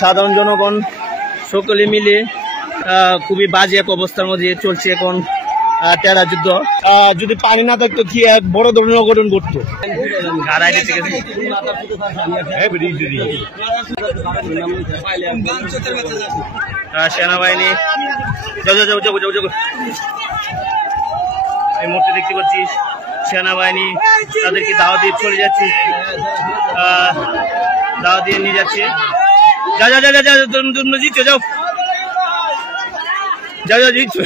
সাধারণ জনগণ সকলে মিলে খুবই বাজে এক অবস্থার মধ্যে চলছে এখন টেরা যুদ্ধ। যদি পানি না থাকতো কি এক বড় ধরনের অঘটন ঘটতো। সেনাবাহিনী এই মুহূর্তে দেখতে পাচ্ছি সেনাবাহিনী তাদেরকে দাওয়া দিয়ে চলে যাচ্ছে, দাওয়া দিয়ে নিয়ে যাচ্ছে। যা যা যা যা তোমরা জিতছো, যাও যাও যাও জিতছো।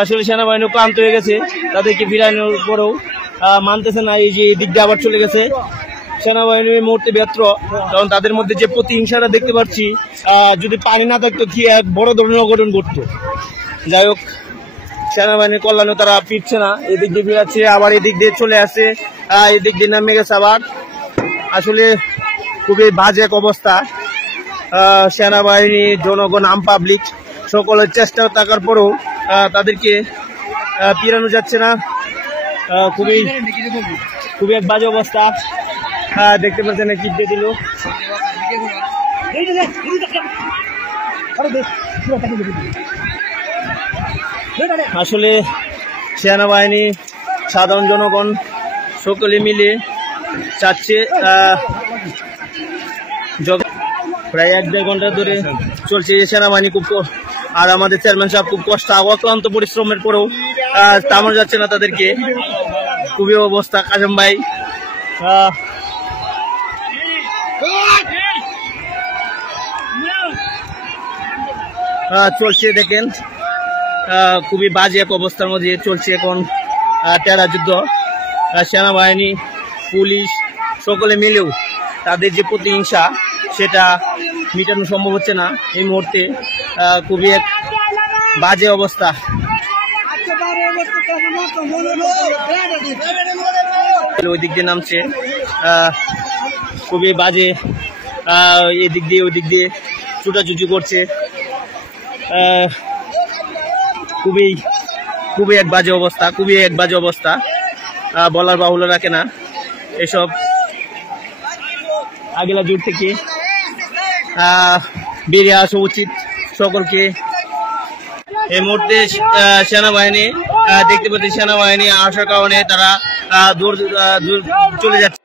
আসলে সেনাবাহিনী ক্লান্ত হয়ে গেছে, তাদেরকে ফিরানোর পরেও মানতেছে না। এই যে দিক দিয়ে আবার চলে গেছে সেনাবাহিনী এই মুহূর্তে ব্যর্থ, কারণ তাদের মধ্যে যে প্রতিহিংসাটা দেখতে পাচ্ছি, যদি পানি না থাকতো কি এক বড় ধরনের অঘটন ঘটতো। যাই হোক, সেনাবাহিনীর কল্যাণে তারা ফিরছে না, এদিক দিয়ে ফিরাচ্ছে, আবার এদিক দিয়ে চলে আসছে, এদিক দিয়ে নামে গেছে আবার। আসলে খুবই বাজে এক অবস্থা। সেনাবাহিনী, জনগণ, আম পাবলিক সকলের চেষ্টা থাকার পরেও তাদেরকে ফিরানো যাচ্ছে না। খুবই এক বাজে অবস্থা। দেখতে পাচ্ছেন কি দিয়ে দিল। আসলে সেনাবাহিনী, সাধারণ জনগণ সকলে মিলে চাচ্ছে, প্রায় 1-1.5 ঘন্টা ধরে চলছে সেনাবাহিনী খুব, আর আমাদের চেয়ারম্যান সাহেব খুব কষ্ট অক্লান্ত পরিশ্রমের পরেও থামানো যাচ্ছে না তাদেরকে। খুবই অবস্থা। কাজম ভাই চলছে, দেখেন খুবই বাজে এক অবস্থার মধ্যে চলছে এখন টেরা যুদ্ধ। সেনাবাহিনী, পুলিশ সকলে মিলেও তাদের যে প্রতিহিংসা সেটা মেটানো সম্ভব হচ্ছে না এই মুহূর্তে। খুবই এক বাজে অবস্থা। ওই দিক দিয়ে নামছে, খুবই বাজে। এদিক দিয়ে ওই দিক দিয়ে ছুটাছুটি করছে। খুবই এক বাজে অবস্থা, খুবই এক বাজে অবস্থা, বলার বাহুল্য রাখে না। এসব আগেলা জোর থেকে বেরিয়ে আসা উচিত সকলকে। এই মুহূর্তে সেনাবাহিনী দেখতে পাচ্ছি, সেনাবাহিনী আসার কারণে তারা দূর চলে যাচ্ছে।